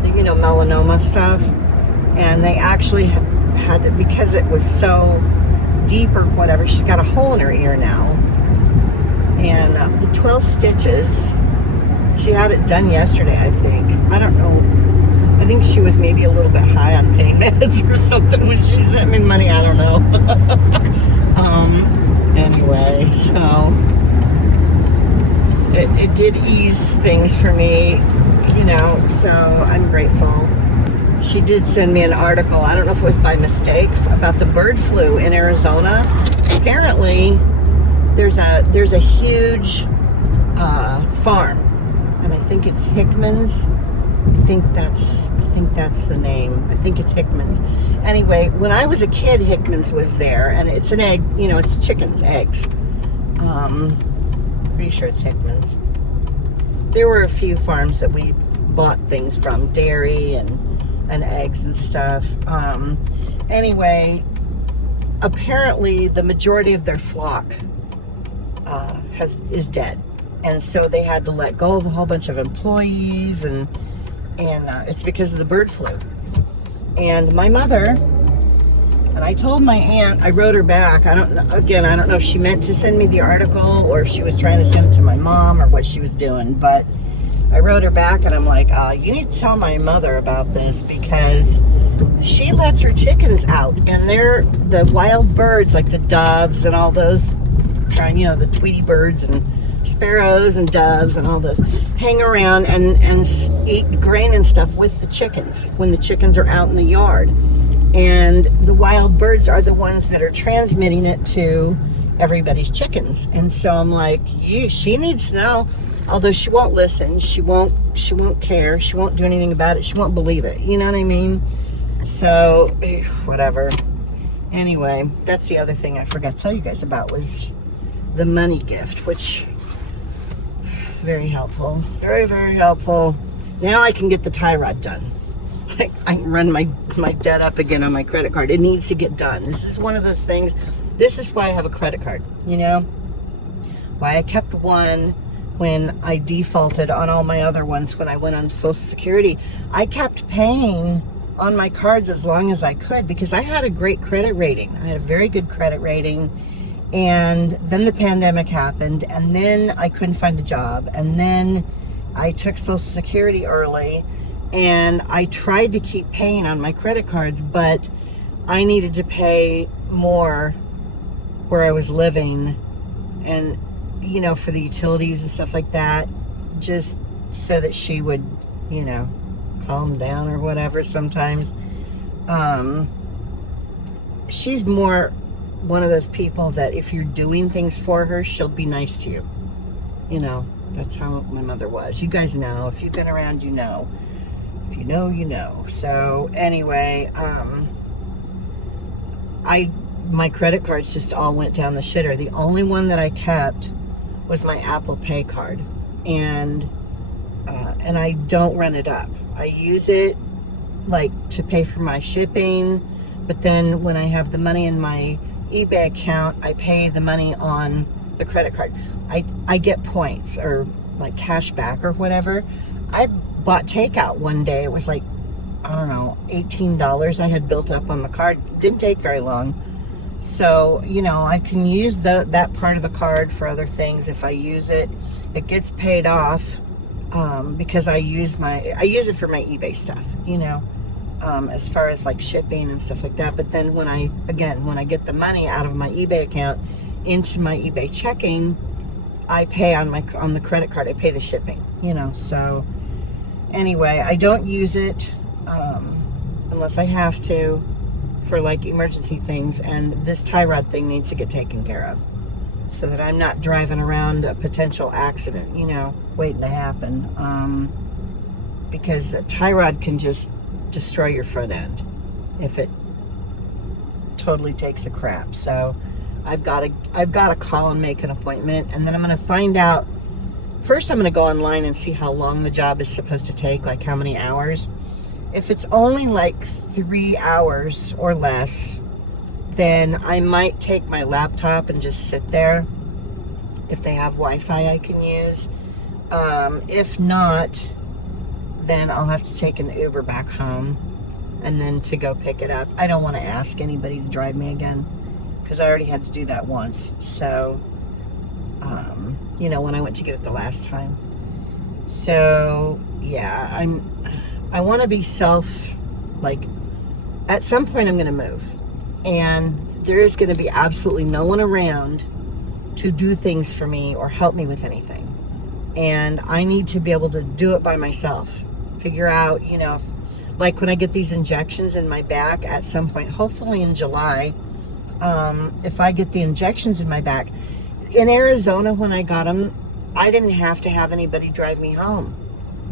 melanoma stuff, and they actually had it because it was so deep or whatever. She's got a hole in her ear now, and the 12 stitches, she had it done yesterday, I think. I don't know. I think she was maybe a little bit high on pain meds or something when she sent me the money. I don't know. Anyway, so it did ease things for me, so I'm grateful. She did send me an article, I don't know if it was by mistake, about the bird flu in Arizona. Apparently, there's a huge farm, and I think it's Hickman's. I think that's the name. I think it's Hickman's. Anyway, when I was a kid, Hickman's was there, and it's an egg, it's chickens, eggs. Pretty sure it's Hickman's. There were a few farms that we bought things from, dairy and eggs and stuff. Anyway, apparently the majority of their flock is dead, and so they had to let go of a whole bunch of employees, and it's because of the bird flu. And my mother, and I told my aunt, I wrote her back. I don't know if she meant to send me the article or if she was trying to send it to my mom or what she was doing, but I wrote her back and I'm like, you need to tell my mother about this, because she lets her chickens out, and they're the wild birds, like the doves and all those, the Tweety birds and sparrows and doves and all those, hang around and eat grain and stuff with the chickens when the chickens are out in the yard. And the wild birds are the ones that are transmitting it to everybody's chickens. And so I'm like, she needs to know. Although she won't listen, she won't care, she won't do anything about it, she won't believe it, you know what I mean? So, whatever. Anyway, that's the other thing I forgot to tell you guys about, was the money gift, which, very helpful. Very, very helpful. Now I can get the tie rod done. I can run my debt up again on my credit card. It needs to get done. This is one of those things. This is why I have a credit card, Why I kept one when I defaulted on all my other ones when I went on Social Security. I kept paying on my cards as long as I could because I had a great credit rating. I had a very good credit rating. And then the pandemic happened, and then I couldn't find a job. And then I took Social Security early, and I tried to keep paying on my credit cards, but I needed to pay more where I was living, and for the utilities and stuff like that, just so that she would, calm down or whatever sometimes. She's more one of those people that if you're doing things for her, she'll be nice to you. That's how my mother was. You guys know. If you've been around, you know. If you know, you know. So anyway, my credit cards just all went down the shitter. The only one that I kept was my Apple Pay card, and I don't run it up. I use it like to pay for my shipping, but then when I have the money in my eBay account, I pay the money on the credit card. I get points or like cash back or whatever. I bought takeout one day. It was like, I don't know, $18 I had built up on the card. Didn't take very long. So, I can use that part of the card for other things if I use it. It gets paid off because I use it for my eBay stuff, as far as like shipping and stuff like that. But then when I get the money out of my eBay account into my eBay checking, I pay on the credit card. I pay the shipping, So anyway, I don't use it unless I have to for like emergency things. And this tie rod thing needs to get taken care of so that I'm not driving around a potential accident, waiting to happen. Because the tie rod can just destroy your front end if it totally takes a crap. So I've got to call and make an appointment, and then I'm going to find out. First, I'm going to go online and see how long the job is supposed to take, like how many hours. If it's only like 3 hours or less, then I might take my laptop and just sit there if they have Wi-Fi I can use. If not, then I'll have to take an Uber back home and then to go pick it up. I don't want to ask anybody to drive me again because I already had to do that once. So, when I went to get it the last time. So, yeah, I want to be at some point I'm going to move. And there is going to be absolutely no one around to do things for me or help me with anything. And I need to be able to do it by myself. Figure out, like when I get these injections in my back at some point, hopefully in July, if I get the injections in my back. In Arizona, when I got them, I didn't have to have anybody drive me home.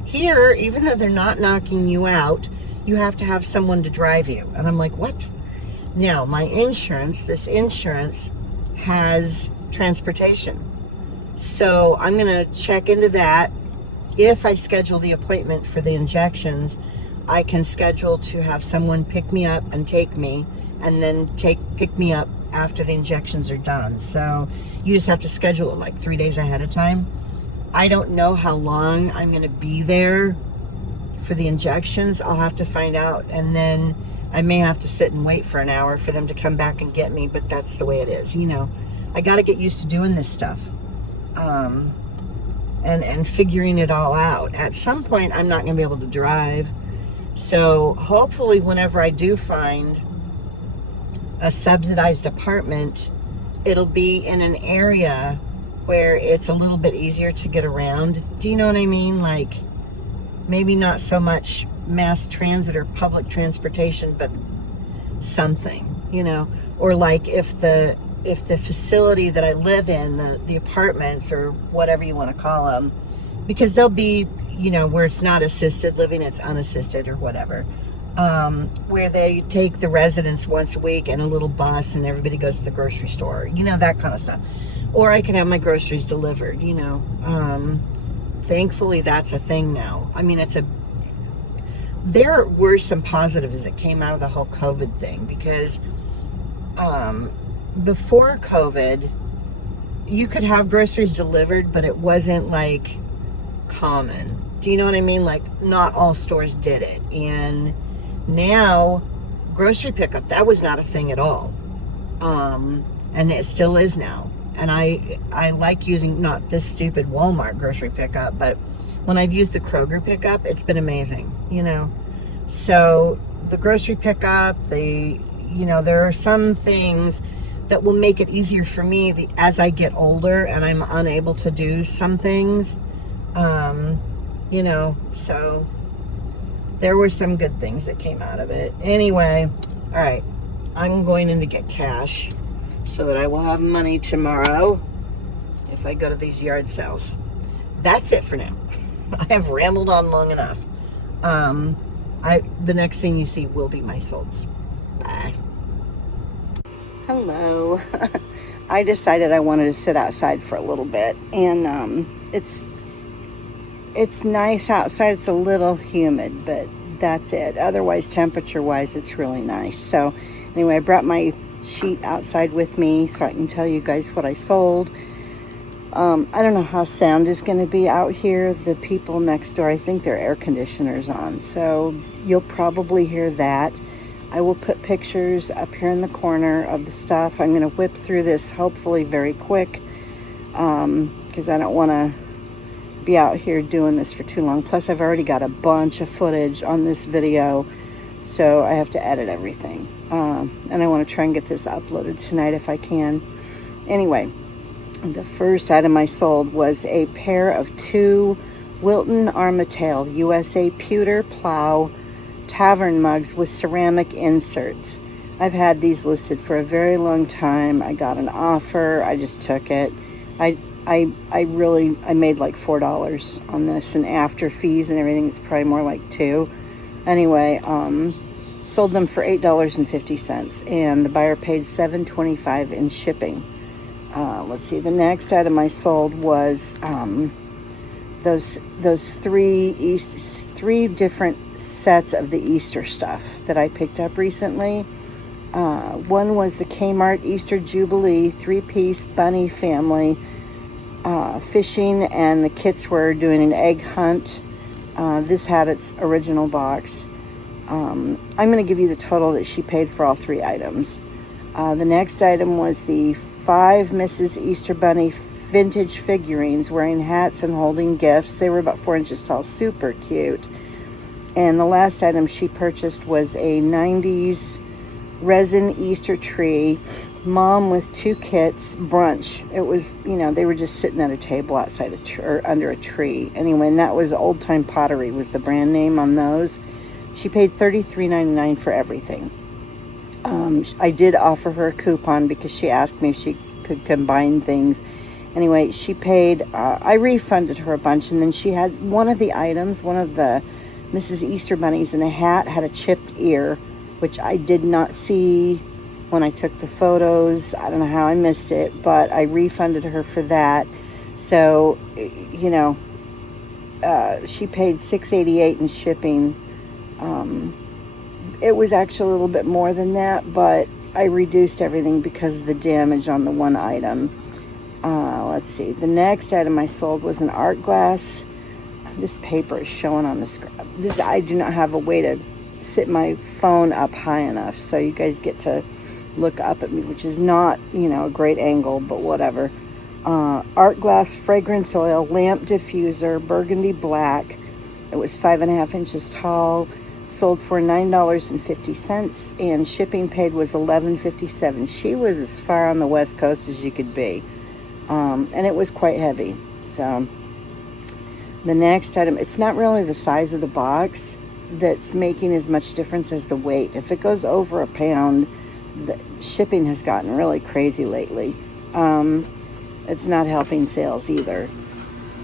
Here, even though they're not knocking you out, you have to have someone to drive you. And I'm like, what? Now, this insurance has transportation. So I'm going to check into that. If I schedule the appointment for the injections, I can schedule to have someone pick me up and take me, and then pick me up after the injections are done. So you just have to schedule it like 3 days ahead of time. I don't know how long I'm going to be there for the injections. I'll have to find out, and then I may have to sit and wait for an hour for them to come back and get me, but that's the way it is. I got to get used to doing this stuff. And figuring it all out. At some point, I'm not going to be able to drive. So hopefully whenever I do find a subsidized apartment, it'll be in an area where it's a little bit easier to get around. Do you know what I mean? Like maybe not so much mass transit or public transportation, but something, or like if the facility that I live in, the apartments or whatever you want to call them, because they'll be, where it's not assisted living, it's unassisted or whatever, where they take the residents once a week in a little bus and everybody goes to the grocery store, that kind of stuff. Or I can have my groceries delivered, Thankfully, that's a thing now. I mean, there were some positives that came out of the whole COVID thing, because before COVID, you could have groceries delivered, but it wasn't like common. Do you know what I mean? Like not all stores did it. And now grocery pickup, that was not a thing at all. And it still is now. And I like using not this stupid Walmart grocery pickup, but when I've used the Kroger pickup, it's been amazing, So the grocery pickup, there are some things that will make it easier for me as I get older and I'm unable to do some things, so there were some good things that came out of it. Anyway, all right, I'm going in to get cash so that I will have money tomorrow if I go to these yard sales. That's it for now. I have rambled on long enough. The next thing you see will be my solds. Bye. Hello. I decided I wanted to sit outside for a little bit, and it's nice outside. It's a little humid, but that's it. Otherwise, temperature-wise, it's really nice. So anyway, I brought my sheet outside with me so I can tell you guys what I sold. I don't know how sound is going to be out here. The people next door, I think their air conditioner's on, so you'll probably hear that. I will put pictures up here in the corner of the stuff. I'm going to whip through this hopefully very quick, because I don't want to be out here doing this for too long. Plus, I've already got a bunch of footage on this video, so I have to edit everything. And I want to try and get this uploaded tonight if I can. Anyway, the first item I sold was a pair of 2 Wilton Armatail USA pewter plow tavern mugs with ceramic inserts. I've had these listed for a very long time. I got an offer. I just took it. I made like $4 on this, and after fees and everything, it's probably more like $2. Anyway, sold them for $8.50, and the buyer paid $7.25 in shipping. Let's see. The next item I sold was those three different sets of the Easter stuff that I picked up recently. One was the Kmart Easter Jubilee 3-piece bunny family fishing, and the kits were doing an egg hunt. This had its original box. I'm going to give you the total that she paid for all 3 items. The next item was the 5 Mrs. Easter Bunny vintage figurines wearing hats and holding gifts. They were about 4 inches tall, super cute. And the last item she purchased was a 90s resin Easter tree, mom with 2 kits, brunch. It was, they were just sitting at a table outside or under a tree. Anyway, and that was Old Time Pottery was the brand name on those. She paid $33.99 for everything. I did offer her a coupon because she asked me if she could combine things. Anyway, she paid, I refunded her a bunch, and then she had one of the items, one of the Mrs. Easter bunnies in a hat had a chipped ear, which I did not see when I took the photos. I don't know how I missed it, but I refunded her for that. So, she paid $6.88 in shipping. It was actually a little bit more than that, but I reduced everything because of the damage on the one item. Let's see. The next item I sold was an art glass. This paper is showing on the screen. I do not have a way to sit my phone up high enough, so you guys get to look up at me, which is not, a great angle, but whatever. Art glass fragrance oil, lamp diffuser, burgundy black. It was 5.5 inches tall. Sold for $9.50, and shipping paid was $11.57. She was as far on the West Coast as you could be, and it was quite heavy. So the next item, it's not really the size of the box that's making as much difference as the weight. If it goes over a pound, the shipping has gotten really crazy lately. It's not helping sales either.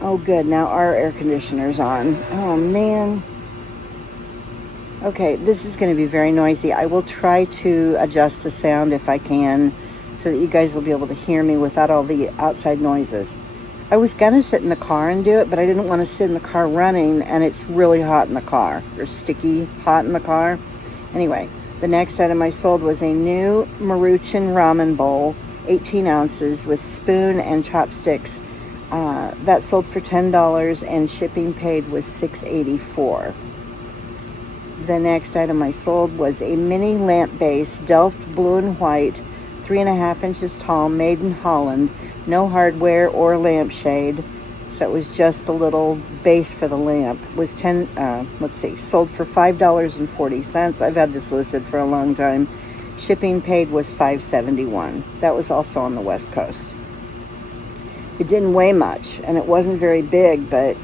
Oh good, now our air conditioner's on. Oh man. Okay, this is going to be very noisy. I will try to adjust the sound if I can, so that you guys will be able to hear me without all the outside noises. I was going to sit in the car and do it, but I didn't want to sit in the car running, and it's really hot in the car. Or sticky hot in the car. Anyway, the next item I sold was a new Maruchan ramen bowl, 18 ounces, with spoon and chopsticks. That sold for $10, and shipping paid was $6.84. The next item I sold was a mini lamp base, Delft blue and white, 3.5 inches tall, made in Holland. No hardware or lampshade. So it was just the little base for the lamp. It was sold for $5.40. I've had this listed for a long time. Shipping paid was $5.71. That was also on the West Coast. It didn't weigh much, and it wasn't very big, but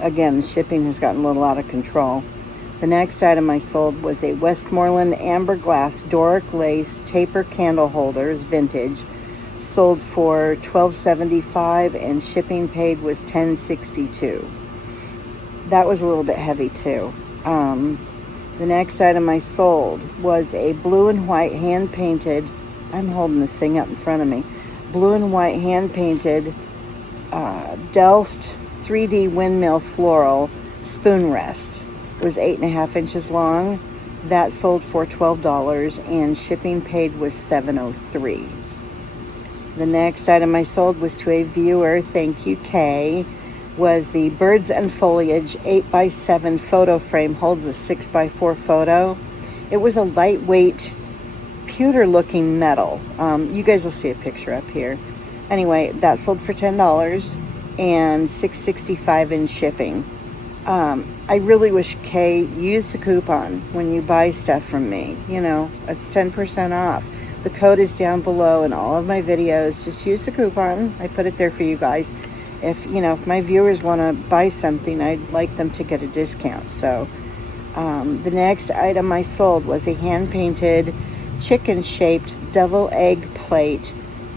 again, shipping has gotten a little out of control. The next item I sold was a Westmoreland amber glass Doric lace taper candle holders, vintage. Sold for $12.75, and shipping paid was $10.62. That was a little bit heavy too. The next item I sold was a blue and white hand-painted, I'm holding this thing up in front of me, blue and white hand-painted Delft 3D windmill floral spoon rest. It was 8.5 inches long. That sold for $12, and shipping paid was $7.03. The next item I sold was to a viewer, thank you Kay, was the Birds and Foliage 8x7 photo frame, holds a 6x4 photo. It was a lightweight pewter looking metal. You guys will see a picture up here. Anyway, that sold for $10. and $6.65 in shipping. I really wish, Kay, use the coupon when you buy stuff from me. You know, it's 10% off. The code is down below in all of my videos. Just use the coupon. I put it there for you guys. If, you know, if my viewers want to buy something, I'd like them to get a discount. So the next item I sold was a hand-painted chicken-shaped devil egg plate.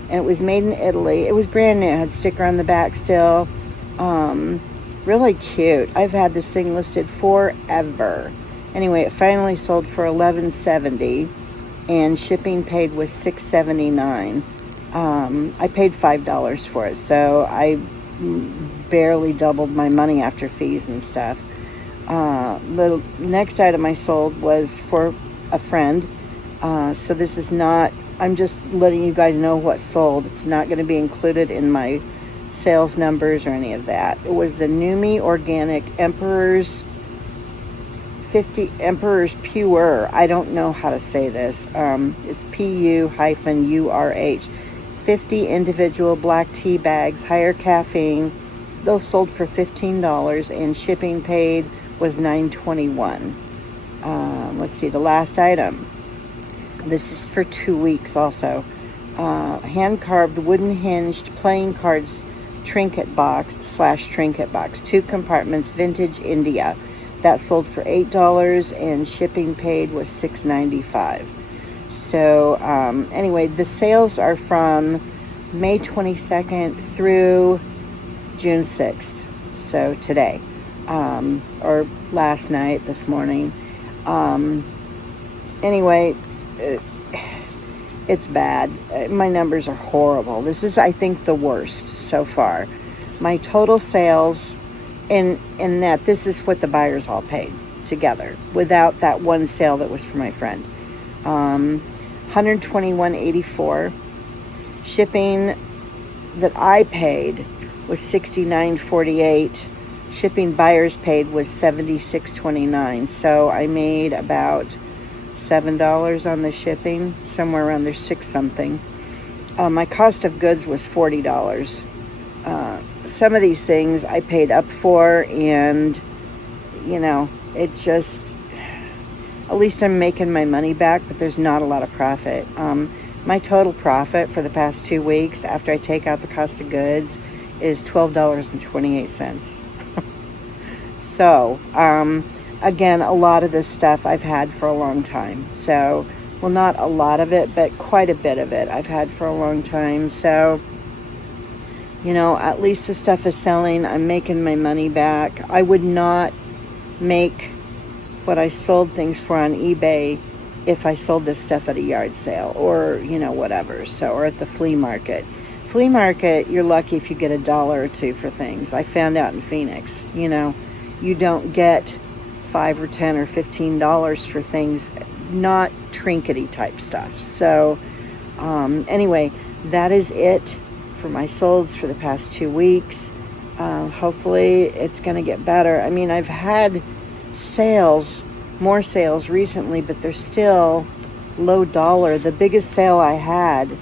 And it was made in Italy. It was brand new. It had a sticker on the back still. Really cute. I've had this thing listed forever. Anyway, it finally sold for $11.70, and shipping paid was $6.79. I paid $5 for it, so I barely doubled my money after fees and stuff. The next item I sold was for a friend. So this is not, I'm just letting you guys know what sold. It's not going to be included in my sales numbers or any of that. It was the Numi Organic Emperor's Pure. I don't know how to say this. It's PU-URH. 50 individual black tea bags, higher caffeine. Those sold for $15, and shipping paid was $9.21. Let's see, the last item. This is for 2 weeks also. Hand-carved wooden hinged playing cards trinket box / trinket box. 2 compartments, vintage India. That sold for $8, and shipping paid was $6.95. So anyway, the sales are from May 22nd through June 6th. So today, or last night, this morning. Anyway, it's bad. My numbers are horrible. This is, I think, the worst so far. My total sales, in that this is what the buyers all paid together, without that one sale that was for my friend. $121.84. Shipping that I paid was $69.48. Shipping buyers paid was $76.29. So I made about $7 on the shipping, somewhere around there, 6 something. My cost of goods was $40. Some of these things I paid up for, and you know, it just, at least I'm making my money back, but there's not a lot of profit. My total profit for the past 2 weeks after I take out the cost of goods is $12.28. So again, a lot of this stuff I've had for a long time. So, well, not a lot of it, but quite a bit of it I've had for a long time. So, you know, at least the stuff is selling. I'm making my money back. I would not make what I sold things for on eBay if I sold this stuff at a yard sale or, you know, whatever. So, or at the flea market. Flea market, you're lucky if you get $1 or $2 for things. I found out in Phoenix, you know, you don't get $5 or $10 or $15 for things, not trinkety type stuff. So anyway, that is it for my solds for the past 2 weeks. Hopefully it's going to get better. I mean, I've had sales, more sales recently, but they're still low dollar. The biggest sale I had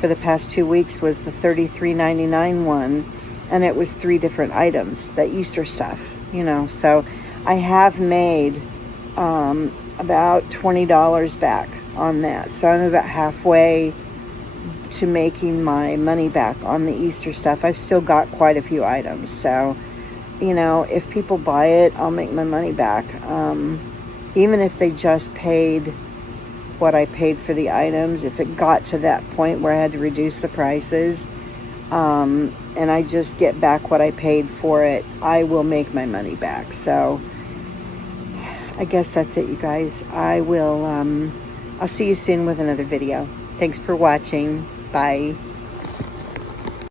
for the past 2 weeks was the $33.99 one, and it was 3 different items, the Easter stuff, you know. So I have made about $20 back on that. So I'm about halfway to making my money back on the Easter stuff. I've still got quite a few items. So, you know, if people buy it, I'll make my money back. Even if they just paid what I paid for the items, if it got to that point where I had to reduce the prices, and I just get back what I paid for it, I will make my money back. So I guess that's it, you guys. I'll see you soon with another video. Thanks for watching. Bye.